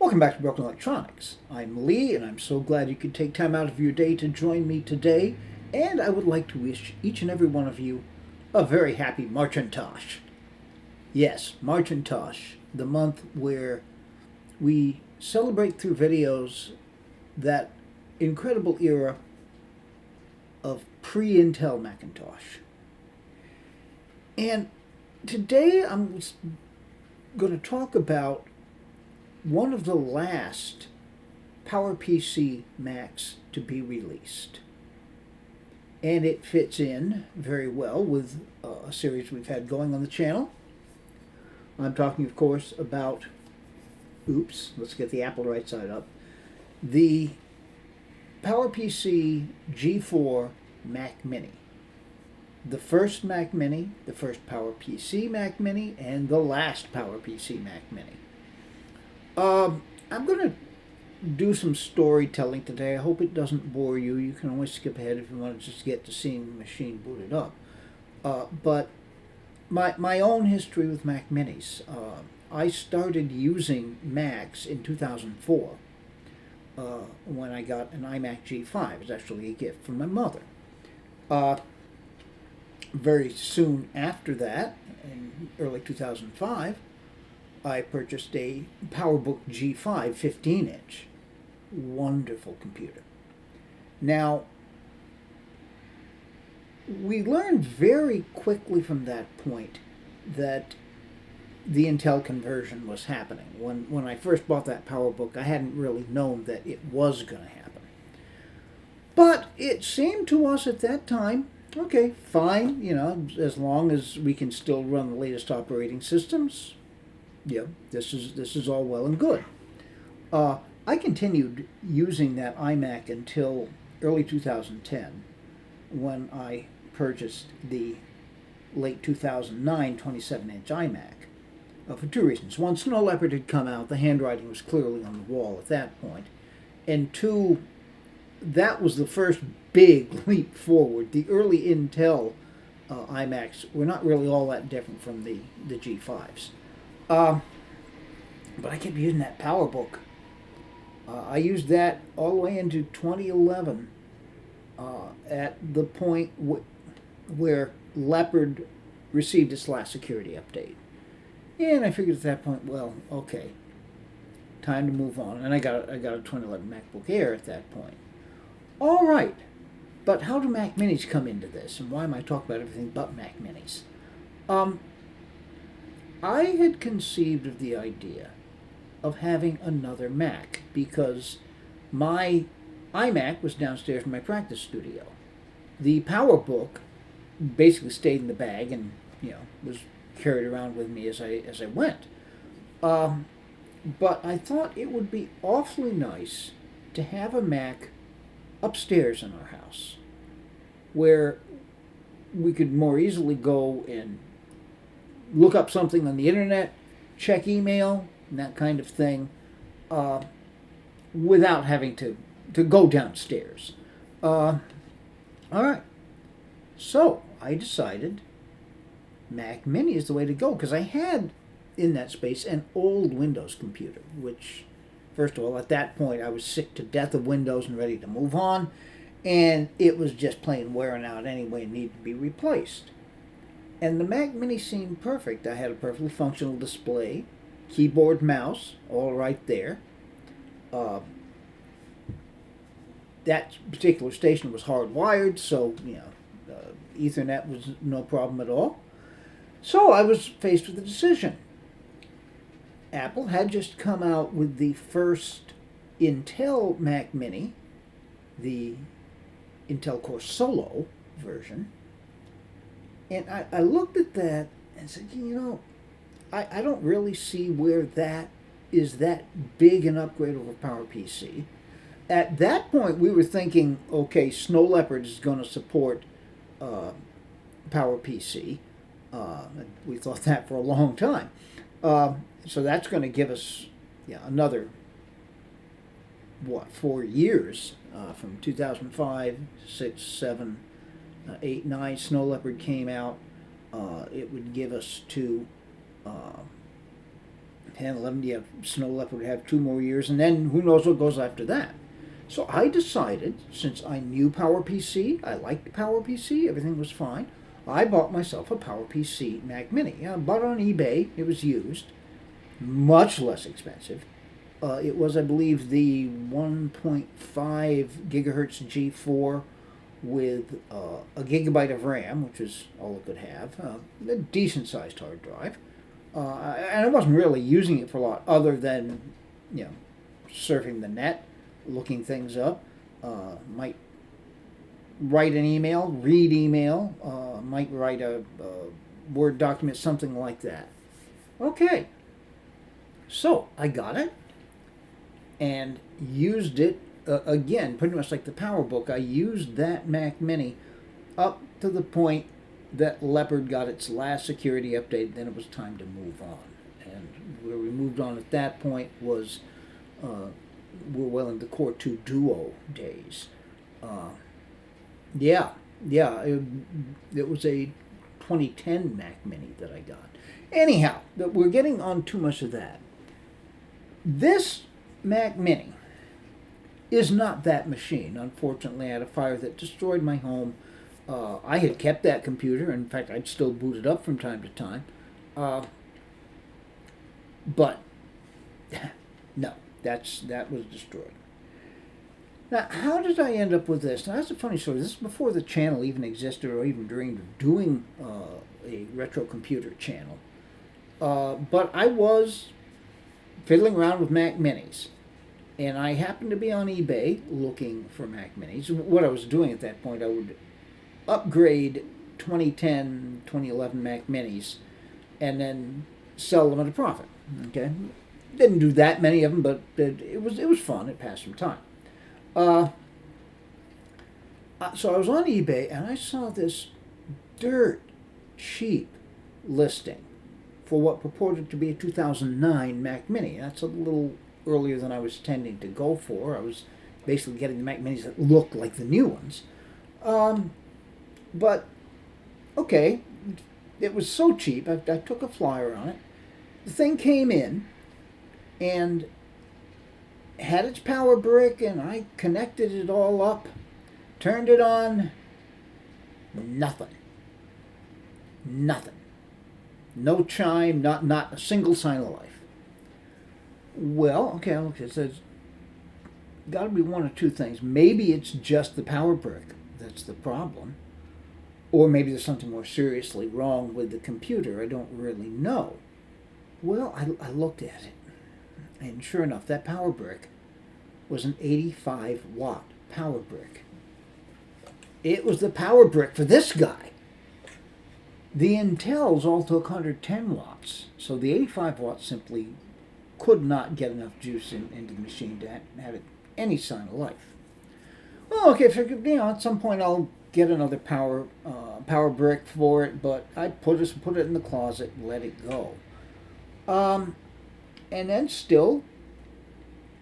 Welcome back to Broken Electronics. I'm Lee, and I'm so glad you could take time out of your day to join me today. And I would like to wish each and every one of you a very happy Marchant Tosh. Yes, Marchant Tosh, the month where we celebrate through videos that incredible era of pre-Intel Macintosh. And today I'm going to talk about one of the last PowerPC Macs to be released. And it fits in very well with a series we've had going on the channel. I'm talking, of course, about, let's get the Apple right side up, the PowerPC G4 Mac Mini. The first Mac Mini, the first PowerPC Mac Mini, and the last PowerPC Mac Mini. I'm going to do some storytelling today. I hope it doesn't bore you. You can always skip ahead if you want to just get to seeing the machine booted up. But my own history with Mac Minis. I started using Macs in 2004 when I got an iMac G5. It was actually a gift from my mother. Very soon after that, in early 2005, I purchased a Powerbook G5 15-inch. Wonderful computer. Now, we learned very quickly from that point that the Intel conversion was happening. When I first bought that Powerbook, I hadn't really known that it was going to happen. But it seemed to us at that time, okay, fine, as long as we can still run the latest operating systems, yeah, this is all well and good. I continued using that iMac until early 2010, when I purchased the late 2009 27-inch iMac, for two reasons. One, Snow Leopard had come out, the handwriting was clearly on the wall at that point, and two, that was the first big leap forward. The early Intel iMacs were not really all that different from the G5s. But I kept using that Powerbook. I used that all the way into 2011 at the point where Leopard received its last security update. And I figured at that point, well, okay, time to move on. And I got a 2011 MacBook Air at that point. All right, but how do Mac Minis come into this? And why am I talking about everything but Mac Minis? I had conceived of the idea of having another Mac because my iMac was downstairs in my practice studio. The Powerbook basically stayed in the bag and was carried around with me as I went. But I thought it would be awfully nice to have a Mac upstairs in our house where we could more easily go and look up something on the internet, check email, and that kind of thing, without having to go downstairs. All right. So I decided Mac Mini is the way to go, because I had in that space an old Windows computer, which, first of all, at that point I was sick to death of Windows and ready to move on, and it was just plain wearing out anyway and needed to be replaced. And the Mac Mini seemed perfect. I had a perfectly functional display, keyboard, mouse, all right there. That particular station was hardwired, so Ethernet was no problem at all. So I was faced with a decision. Apple had just come out with the first Intel Mac Mini, the Intel Core Solo version. And I looked at that and said, I don't really see where that is that big an upgrade over PowerPC. At that point, we were thinking, okay, Snow Leopard is going to support PowerPC. We thought that for a long time. So that's going to give us another, 4 years, from 2005, 6, 7, 8, 9, Snow Leopard came out. It would give us to 10, 11, yeah, Snow Leopard would have 2 more years, and then who knows what goes after that. So I decided, since I knew PowerPC, I liked PowerPC, everything was fine, I bought myself a PowerPC Mac Mini. I bought it on eBay, it was used, much less expensive. It was, I believe, the 1.5 gigahertz G4 with a gigabyte of RAM, which is all it could have, a decent-sized hard drive. And I wasn't really using it for a lot other than, surfing the net, looking things up. Might write an email, read email, might write a Word document, something like that. Okay, so I got it and used it again, pretty much like the Powerbook. I used that Mac Mini up to the point that Leopard got its last security update, then it was time to move on. And where we moved on at that point was we're well into Core 2 Duo days. It was a 2010 Mac Mini that I got. Anyhow, we're getting on too much of that. This Mac Mini is not that machine. Unfortunately, I had a fire that destroyed my home. I had kept that computer. In fact, I'd still boot it up from time to time. But no, that was destroyed. Now, how did I end up with this? Now, that's a funny story. This is before the channel even existed or even dreamed of doing a retro computer channel. But I was fiddling around with Mac Minis. And I happened to be on eBay looking for Mac Minis. What I was doing at that point, I would upgrade 2010, 2011 Mac Minis and then sell them at a profit. Okay, didn't do that many of them, but it was fun. It passed some time. So I was on eBay and I saw this dirt cheap listing for what purported to be a 2009 Mac Mini. That's a little earlier than I was tending to go for. I was basically getting the Mac Minis that looked like the new ones. But, okay, it was so cheap, I took a flyer on it. The thing came in and had its power brick, and I connected it all up, turned it on, nothing. No chime, not a single sign of life. Well, okay, look, it says, got to be one of two things. Maybe it's just the power brick that's the problem, or maybe there's something more seriously wrong with the computer. I don't really know. Well, I looked at it, and sure enough, that power brick was an 85-watt power brick. It was the power brick for this guy. The Intels all took 110 watts, so the 85 watts simply could not get enough juice into the machine to have any sign of life. Well, okay, figured, at some point I'll get another power brick for it, but I put it in the closet and let it go. And then still,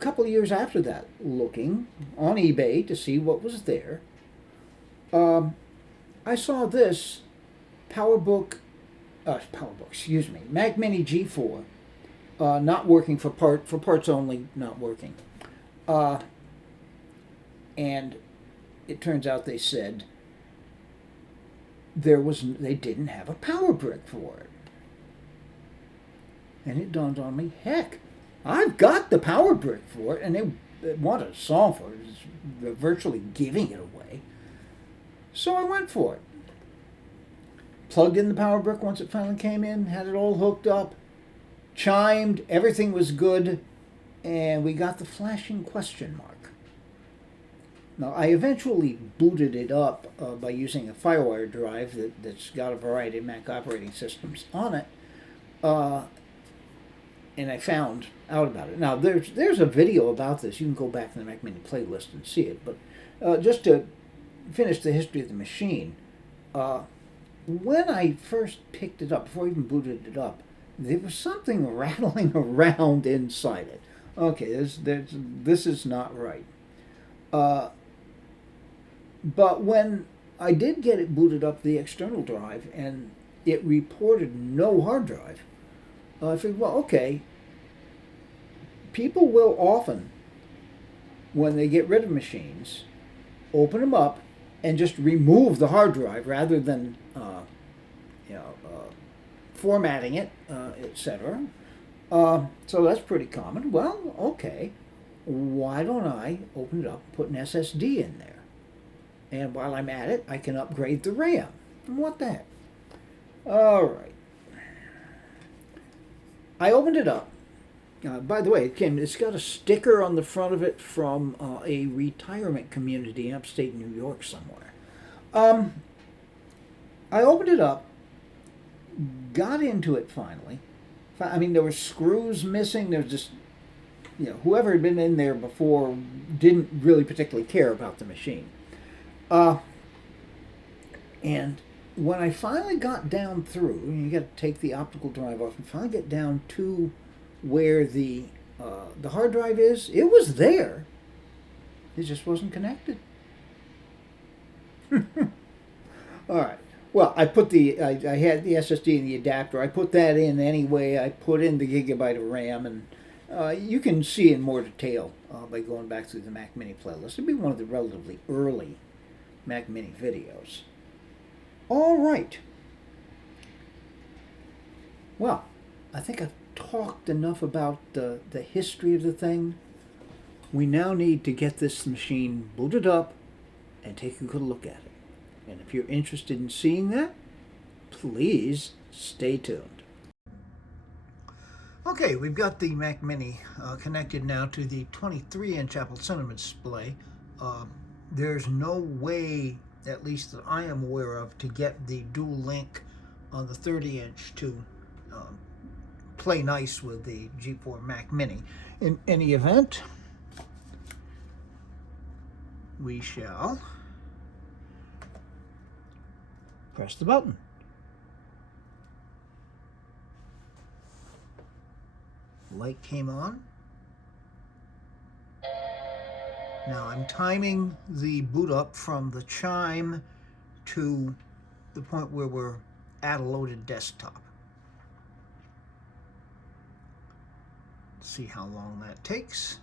a couple of years after that, looking on eBay to see what was there, I saw this Powerbook, Mac Mini G4, not working for parts only, not working. And it turns out they said they didn't have a power brick for it. And it dawned on me, heck, I've got the power brick for it, and they wanted a song for it. They're virtually giving it away. So I went for it. Plugged in the power brick once it finally came in, had it all hooked up, chimed, everything was good, and we got the flashing question mark. Now, I eventually booted it up by using a FireWire drive that's got a variety of Mac operating systems on it, and I found out about it. Now, there's a video about this. You can go back in the Mac Mini playlist and see it, but just to finish the history of the machine, when I first picked it up, before I even booted it up, there was something rattling around inside it. Okay, this is not right. But when I did get it booted up the external drive and it reported no hard drive, I figured, well, okay, people will often, when they get rid of machines, open them up and just remove the hard drive rather than formatting it, etc. So that's pretty common. Well, okay, why don't I open it up, put an SSD in there, and while I'm at it, I can upgrade the RAM. What the heck? All right. I opened it up. By the way, it's got a sticker on the front of it from a retirement community in upstate New York somewhere. I opened it up, got into it finally. I mean, there were screws missing. There was just, whoever had been in there before didn't really particularly care about the machine. And when I finally got down through, you got to take the optical drive off and finally get down to where the hard drive is, it was there. It just wasn't connected. All right. Well, I put I had the SSD and the adapter. I put that in anyway. I put in the gigabyte of RAM, and you can see in more detail by going back through the Mac Mini playlist. It'd be one of the relatively early Mac Mini videos. All right. Well, I think I've talked enough about the history of the thing. We now need to get this machine booted up and take a good look at it. And if you're interested in seeing that, please stay tuned. Okay, we've got the Mac Mini connected now to the 23-inch Apple Cinebench display. There's no way, at least that I am aware of, to get the dual link on the 30-inch to play nice with the G4 Mac Mini. In any event, we shall press the button. Light came on. Now I'm timing the boot up from the chime to the point where we're at a loaded desktop. Let's see how long that takes.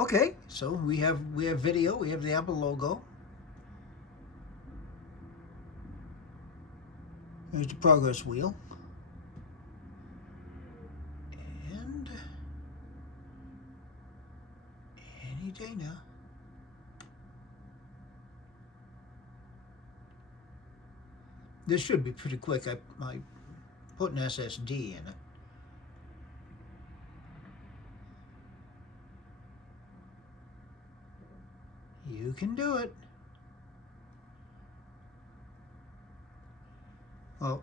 Okay, so we have video, we have the Apple logo. There's the progress wheel. And any day now. This should be pretty quick. I put an SSD in it. You can do it. Well,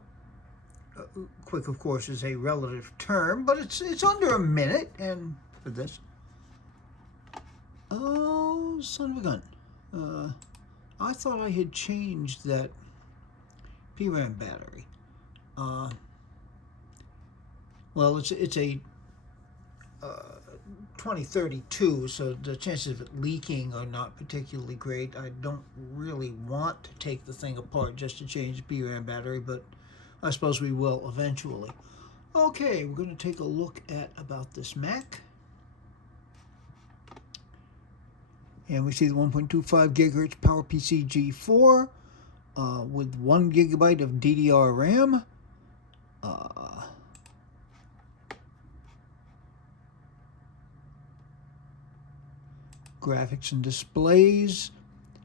quick, of course, is a relative term, but it's under a minute, and for this. Oh, son of a gun. I thought I had changed that PRAM battery. Well, it's a 2032, so the chances of it leaking are not particularly great. I don't really want to take the thing apart just to change the PRAM battery, but I suppose we will eventually. Okay, we're going to take a look at about this Mac. And we see the 1.25 gigahertz PowerPC G4 with 1 gigabyte of DDR RAM. Graphics and displays,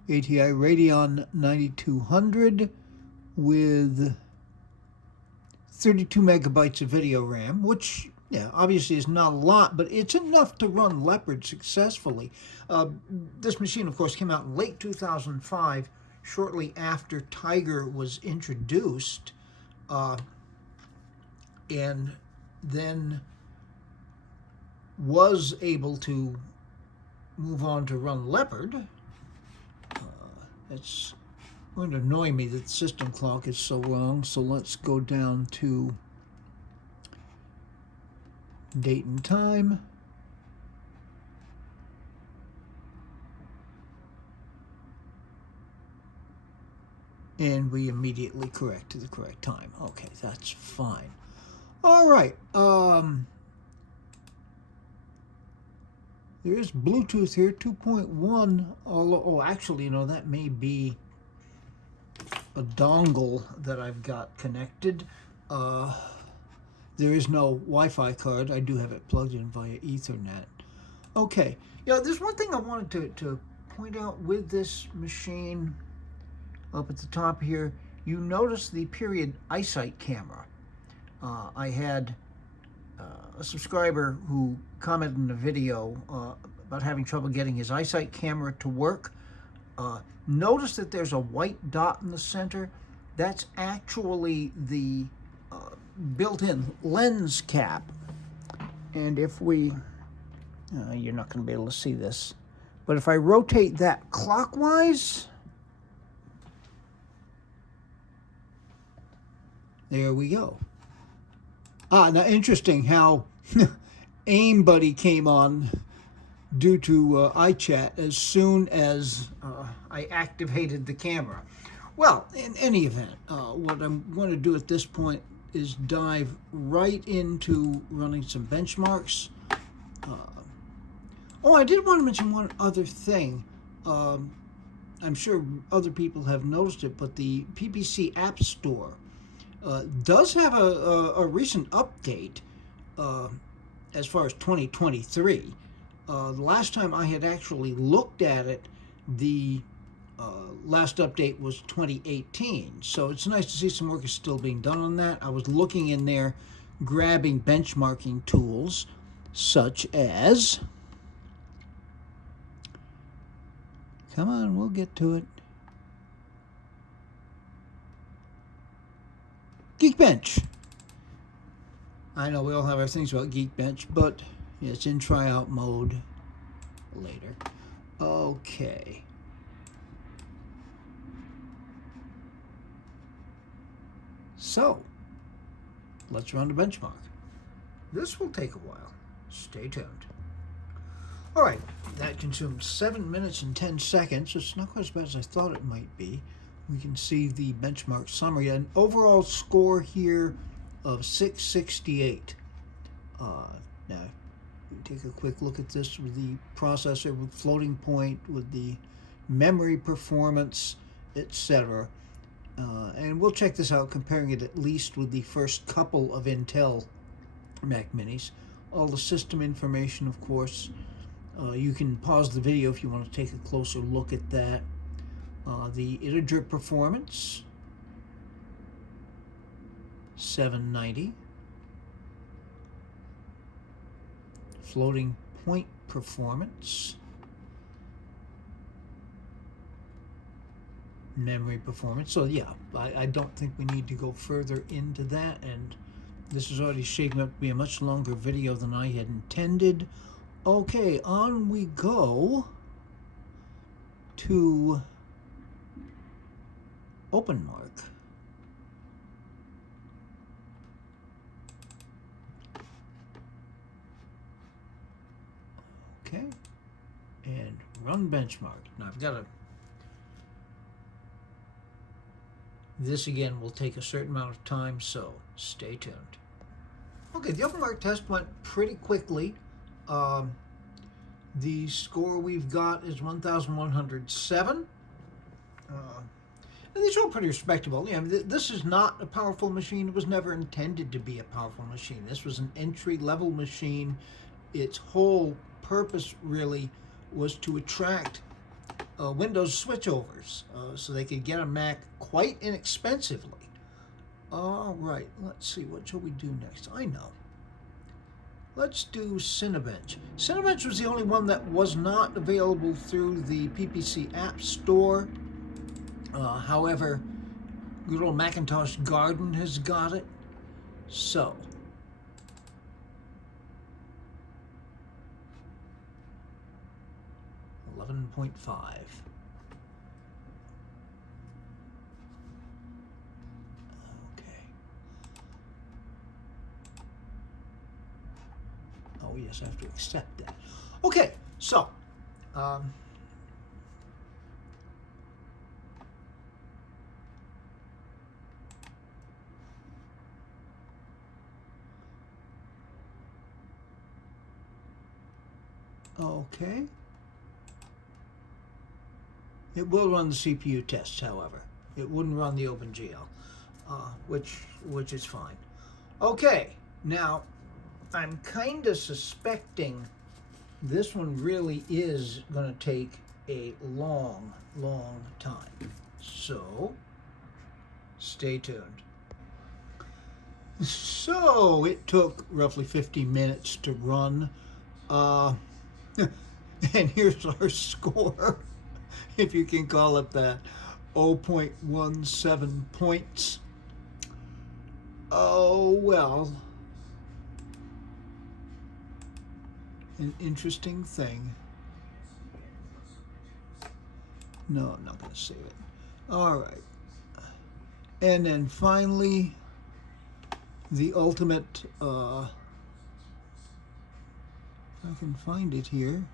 ATI Radeon 9200 with 32 megabytes of video RAM, which, obviously is not a lot, but it's enough to run Leopard successfully. This machine, of course, came out in late 2005, shortly after Tiger was introduced, and then was able to move on to run Leopard. It's going to annoy me that the system clock is so wrong, so let's go down to date and time. And we immediately correct to the correct time. Okay, that's fine. All right. There is Bluetooth here, 2.1. Oh, actually, you know, that may be a dongle that I've got connected. There is no Wi-Fi card. I do have it plugged in via Ethernet. Okay. You know, there's one thing I wanted to point out with this machine up at the top here. You notice the period EyeSight Camera. I had a subscriber who commented in a video about having trouble getting his EyeSight Camera to work. Notice that there's a white dot in the center. That's actually the built-in lens cap. And if we, you're not going to be able to see this, but if I rotate that clockwise, there we go. Now interesting how Aim Buddy came on due to iChat as soon as I activated the camera. Well, in any event, what I'm going to do at this point is dive right into running some benchmarks. Oh, I did want to mention one other thing. I'm sure other people have noticed it, but the PPC Apps Store does have a recent update as far as 2023. The last time I had actually looked at it, the last update was 2018. So it's nice to see some work is still being done on that. I was looking in there, grabbing benchmarking tools such as, come on, we'll get to it, Geekbench. I know we all have our things about Geekbench, but it's in tryout mode later. Okay. So, let's run the benchmark. This will take a while. Stay tuned. All right, that consumed 7 minutes and 10 seconds. It's not quite as bad as I thought it might be. We can see the benchmark summary. An overall score here of 668. Now, we take a quick look at this with the processor, with floating point, with the memory performance, etc. And we'll check this out, comparing it at least with the first couple of Intel Mac Minis. All the system information, of course. You can pause the video if you want to take a closer look at that. The integer performance, 790. Floating point performance, memory performance. So yeah, I don't think we need to go further into that, and this is already shaping up to be a much longer video than I had intended. Okay, on we go to OpenMark. Okay, and run benchmark. Now I've got to, this again will take a certain amount of time, so stay tuned. Okay, the OpenMark test went pretty quickly. The score we've got is 1,107. And these are all pretty respectable. Yeah, this is not a powerful machine. It was never intended to be a powerful machine. This was an entry-level machine. Its whole purpose really was to attract Windows switchovers so they could get a Mac quite inexpensively. All right, let's see, what shall we do next? I know. Let's do Cinebench. Cinebench was the only one that was not available through the PPC Apps Store. However, good old Macintosh Garden has got it. So, .5. Okay. Oh yes, I have to accept that. Okay, so Okay. It will run the CPU tests, however. It wouldn't run the OpenGL, which is fine. Okay, now I'm kind of suspecting this one really is going to take a long, long time. So, stay tuned. So, it took roughly 50 minutes to run. And here's our score, if you can call it that, 0.17 points. Oh, well, an interesting thing. No, I'm not going to save it. All right. And then finally, the ultimate, if I can find it here.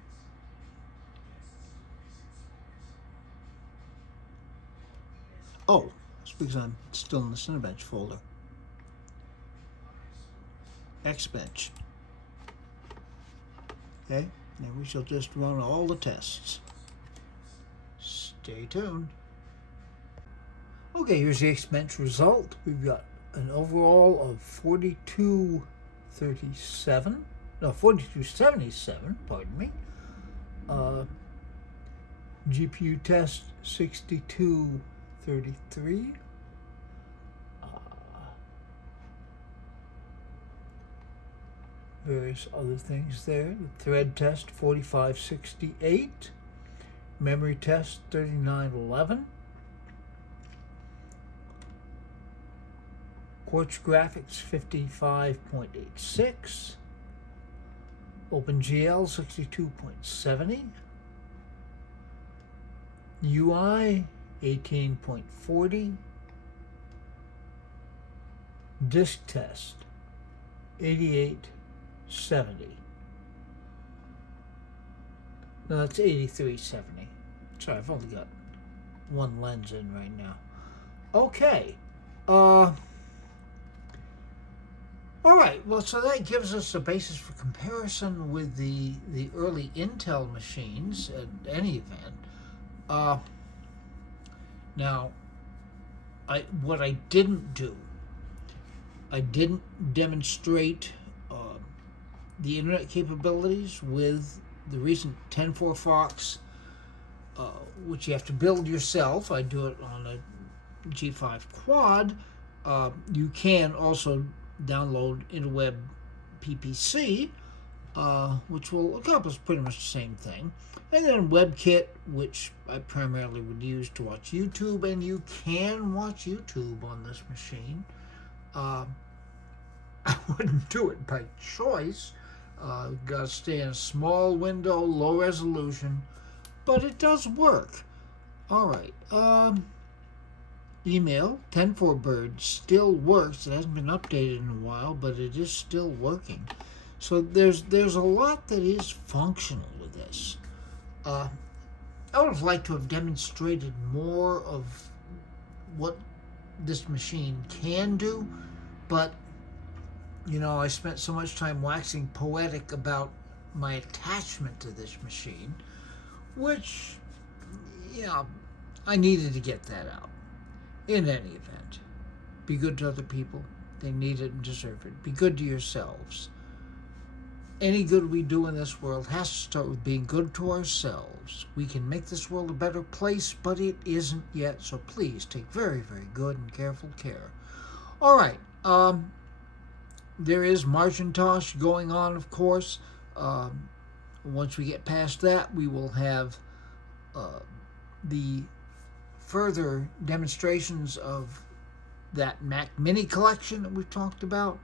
Oh, it's because I'm still in the Cinebench folder. Expension. Okay, and we shall just run all the tests. Stay tuned. Okay, here's the Expension result. We've got an overall of 4277, pardon me. GPU test 6233. Various other things there. The thread test 4568. Memory test 3911. Quartz graphics 55.86. OpenGL 62.70. UI 18.40. Disk test 8870. No, that's 8370. Sorry, I've only got one lens in right now. Okay. All right, well, so that gives us a basis for comparison with the early Intel machines at any event. Now, what I didn't do, I didn't demonstrate the internet capabilities with the recent 10.4 Fox, which you have to build yourself. I do it on a G5 Quad. You can also download Interweb PPC, which will accomplish pretty much the same thing. And then WebKit, which I primarily would use to watch YouTube, and you can watch YouTube on this machine. I wouldn't do it by choice. Got to stay in a small window, low resolution, but it does work. All right. Email 10.4Bird still works. It hasn't been updated in a while, but it is still working. So there's a lot that is functional with this. I would have liked to have demonstrated more of what this machine can do, but you know, I spent so much time waxing poetic about my attachment to this machine, which, yeah, I needed to get that out. In any event, be good to other people. They need it and deserve it. Be good to yourselves. Any good we do in this world has to start with being good to ourselves. We can make this world a better place, but it isn't yet, so please take very, very good and careful care. All right. There is Marchant Tosh going on, of course. Once we get past that, we will have the further demonstrations of that Mac Mini collection that we've talked about.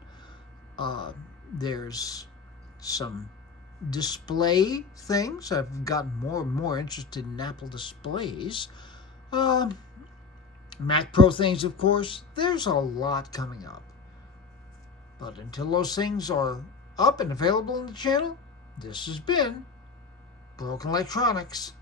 There's some display things. I've gotten more and more interested in Apple displays. Mac Pro things, of course. There's a lot coming up. But until those things are up and available in the channel, this has been Broken Electronics.